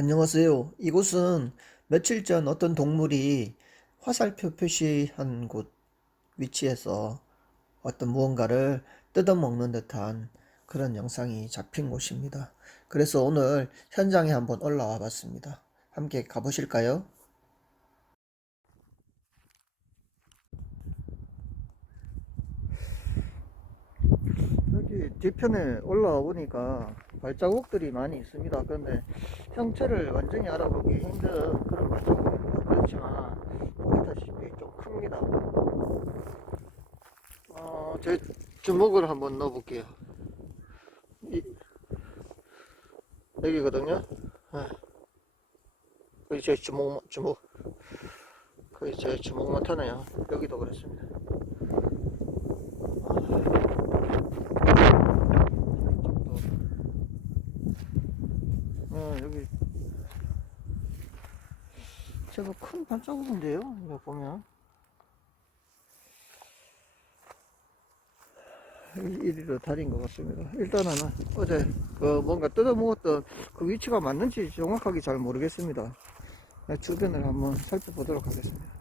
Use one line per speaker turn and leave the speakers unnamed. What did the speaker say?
안녕하세요. 이곳은 며칠 전 어떤 동물이 화살표 표시한 곳 위치에서 어떤 무언가를 뜯어먹는 듯한 그런 영상이 잡힌 곳입니다. 그래서 오늘 현장에 한번 올라와 봤습니다. 함께 가보실까요? 뒤편에 올라와 보니까 발자국들이 많이 있습니다. 그런데 형체를 완전히 알아보기 힘든 그런 발자국입니다. 그렇지만 보시다시피 좀 큽니다. 어, 제 주먹을 한번 넣어볼게요. 이, 여기거든요. 네. 거기 제 주먹, 주먹. 거기 제 주먹만 타네요. 여기도 그렇습니다. 이쪽도. 어, 여기 제가 큰 발자국인데요. 이거 보면 이- 이리로 다린 것 같습니다. 일단은 어제 그 뭔가 뜯어먹었던 그 위치가 맞는지 정확하게 잘 모르겠습니다. 네, 주변을 한번 살펴보도록 하겠습니다.